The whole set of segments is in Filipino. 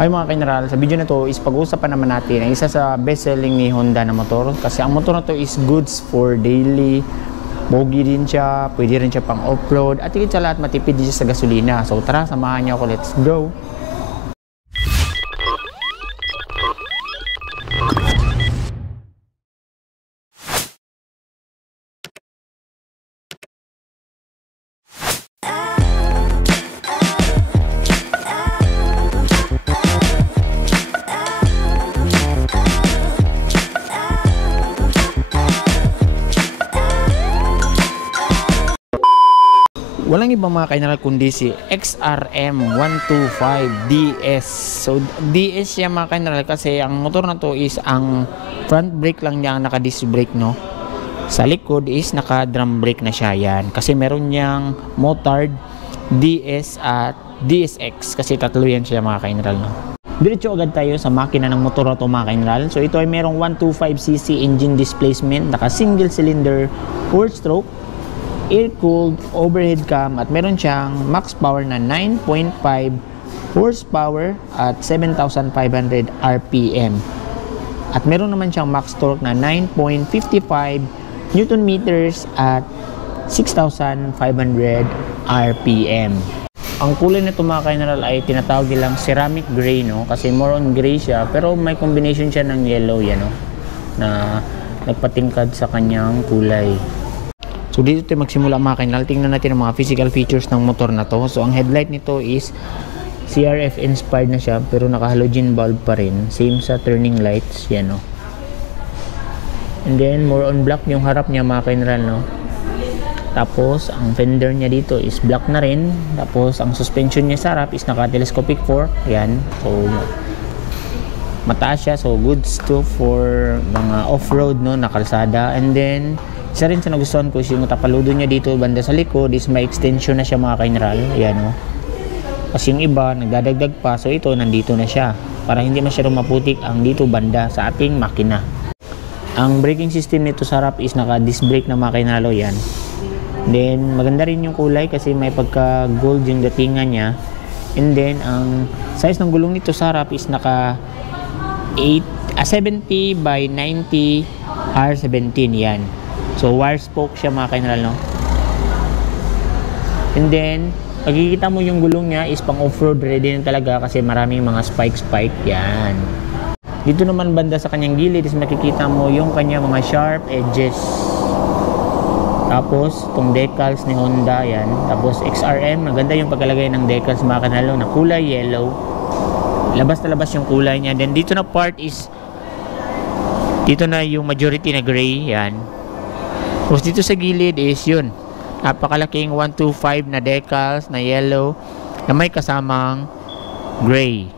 Hi mga general, sa video na to is pag-uusapan naman natin ang isa sa best-selling ni Honda na motor. Kasi ang motor na to is goods for daily, bogi din siya, pwede rin siya pang off-road, at higit sa lahat matipid din siya sa gasolina. So tara, samahan niyo ako, let's go! Walang ibang mga kaineral kundi si XRM 125DS. So DS siya mga kaineral kasi ang motor na to is ang front brake lang niya ang naka-disc brake, no. Sa likod is naka-drum brake na siya yan. Kasi meron niyang motard, DS at DSX kasi tatlo yan siya mga kaineral, no. Diretso agad tayo sa makina ng motor na to mga kaineral. So ito ay merong 125cc engine displacement, naka single cylinder 4-stroke, air-cooled overhead cam, at meron siyang max power na 9.5 horsepower at 7,500 RPM. At meron naman siyang max torque na 9.55 Newton meters at 6,500 RPM. Ang kulay nito mga kaineral ay tinatawag nilang ceramic gray, no? Kasi more on gray siya, pero may combination siya ng yellow yan, no? Na nagpatingkad sa kanyang kulay. So dito tayo magsimula mga kaineral. Tingnan natin ang mga physical features ng motor na to. So ang headlight nito is CRF inspired na siya, pero naka halogen bulb pa rin. Same sa turning lights, yan, no. And then more on black yung harap niya mga kaineral, no. Tapos ang fender niya dito is black na rin. Tapos ang suspension niya sa harap is naka telescopic fork, yan. So mataas siya, so goods to for mga off-road, no, na kalsada. And then isa rin sa nagustuhan ko is yung tapaludo niya dito banda sa likod is may extension na siya mga kaineral, ayan, no. Kasi yung iba nagdadagdag pa, so ito nandito na siya para hindi masyadong maputik ang dito banda sa ating makina. Ang braking system nito sa harap is naka disc brake na mga kaineral, yan. Then maganda rin yung kulay kasi may pagka gold yung datingan niya. And then ang size ng gulong nito sa harap is naka 70 by 90 R17, yan. So wire spoke siya mga kaineral, no. And then pagkikita mo yung gulong niya is pang off-road ready na talaga kasi maraming mga spike, yan. Dito naman banda sa kanyang gilid is makikita mo yung kanya mga sharp edges. Tapos itong decals ni Honda, yan. Tapos XRM, maganda yung pagkalagay ng decals mga kaineral na kulay yellow. Labas na labas yung kulay niya. Then dito na part is dito na yung majority na gray, yan. Tapos dito sa gilid is yun, napakalaking 125 na decals na yellow na may kasamang gray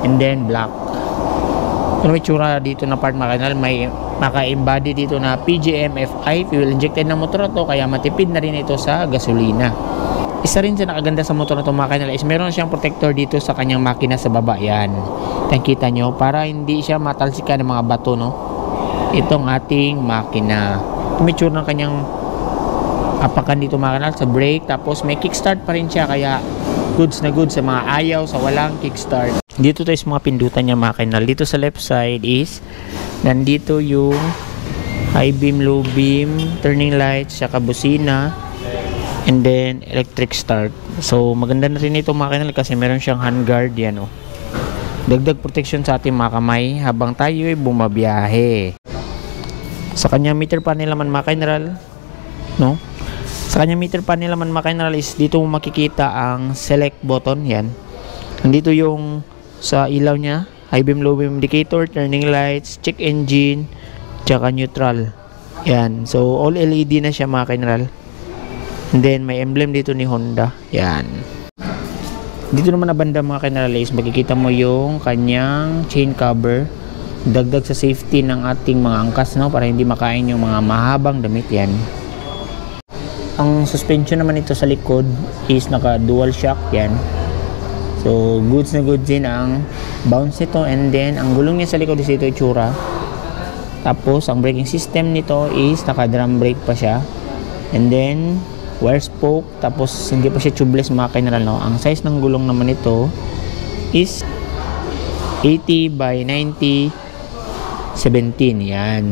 and then black. Kung may tsura dito na part mga kaineral, may maka-embody dito na PGM-FI, fuel injected na motor na to, kaya matipid na rin ito sa gasolina. Isa rin sa nakaganda sa motor na to mga kaineral is meron siyang protector dito sa kanyang makina sa baba, yan. Nakikita nyo para hindi siya matalsikan ng mga bato, no, itong ating makina. Tumitsure ng kanyang apakan dito mga kaineral sa brake. Tapos may kickstart pa rin siya, kaya goods na goods sa mga ayaw sa walang kickstart. Dito tayo sa mga pindutan niya mga kaineral. Dito sa left side is nandito yung high beam, low beam, turning lights, saka busina, and then electric start. So maganda na rin ito mga kaineral kasi meron siyang handguard, yan, oh. Dagdag protection sa ating mga kamay habang tayo ay bumabiyahe. Sa kanya meter panel naman mga kaineral, no? Sa kanya meter panel naman mga kaineral is dito mo makikita ang select button, yan. Nandito yung sa ilaw niya, high beam, low beam indicator, turning lights, check engine, tsaka neutral, yan. So all LED na siya mga kaineral. And then may emblem dito ni Honda, yan. Dito naman na banda mga kaineral is makikita mo yung kanyang chain cover, dagdag sa safety ng ating mga angkas, no, para hindi makain yung mga mahabang damit, yan. Ang suspension naman ito sa likod is naka dual shock, yan. So goods na goods din ang bounce nito. And then ang gulong niya sa likod is ito itsura. Tapos ang braking system nito is naka drum brake pa siya. And then wire spoke, tapos hindi pa siya tubeless mga kaineral, no. Ang size ng gulong naman ito is 80 by 90, 17. Yan.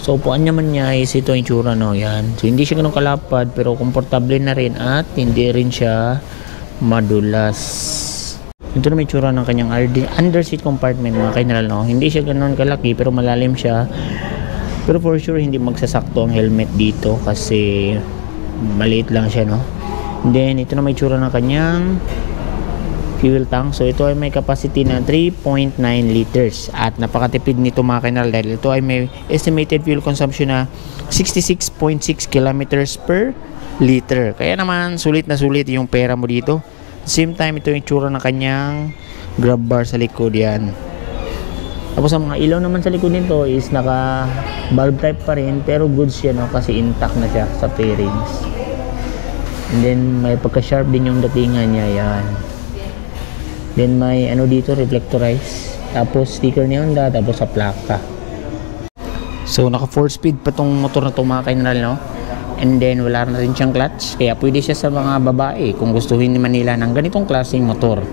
So, upuan naman niya is ito yung tsura, no? Yan. So, hindi siya ganun kalapad, pero komportable na rin at hindi rin siya madulas. Ito na may tsura ng kanyang under seat compartment, mga kainal, no? Hindi siya ganun kalaki, pero malalim siya. Pero for sure, hindi magsasakto ang helmet dito kasi maliit lang siya, no? And then, ito na may tsura ng kanyang fuel tank. So ito ay may capacity na 3.9 liters at napakatipid nito, mga kainal, dahil ito ay may estimated fuel consumption na 66.6 kilometers per liter. Kaya naman sulit na sulit yung pera mo dito. Same time, ito yung tsura ng kanyang grab bar sa likod. Yan. Tapos ang mga ilaw naman sa likod nito is naka bulb type pa rin, pero goods siya, no? Kasi intact na siya sa fairings. And then may pagka sharp din yung datingan niya. Yan. Then may ano dito, reflectorize. Tapos sticker ni Honda, tapos sa plaka. So naka 4 speed pa tong motor na to, mga kainal, no? And then wala na rin siyang clutch, kaya pwede siya sa mga babae kung gustuhin ni Manila ng ganitong klaseng motor.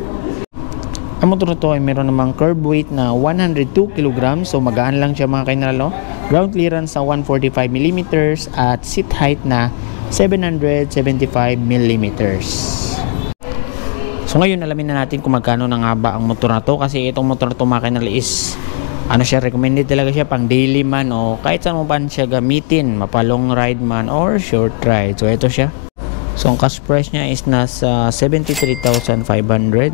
Ang motor na to ay meron namang curb weight na 102 kg, so magaan lang siya, mga kainal, no? Ground clearance na 145 mm at seat height na 775 mm. So ngayon alamin na natin kung magkano na nga ba ang motor na to, kasi itong motor na to, mga kainal, is ano siya, recommended talaga siya pang daily man o kahit saan mo pa siya gamitin, mapa long ride man or short ride. So ito siya. So ang cash price niya is nasa 73,500.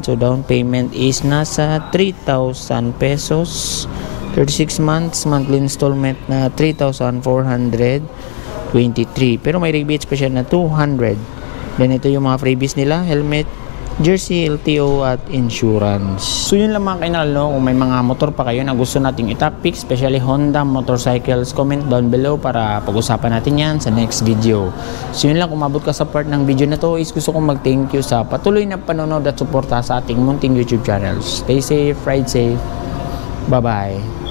So down payment is nasa 3,000 pesos. 36 months, monthly installment na 3,423. Pero may rebates pa siya na 200. Then ito yung mga freebies nila: helmet, jersey, LTO at insurance. So yun lang, mga kainal, no? Kung may mga motor pa kayo na gusto nating i-topic, especially Honda motorcycles, comment down below para pag-usapan natin yan sa next video. So yun lang, kung mabot ka sa part ng video na to, is gusto kong mag-thank you sa patuloy na panonood at suporta sa ating munting YouTube channels. Stay safe, ride safe. Bye-bye.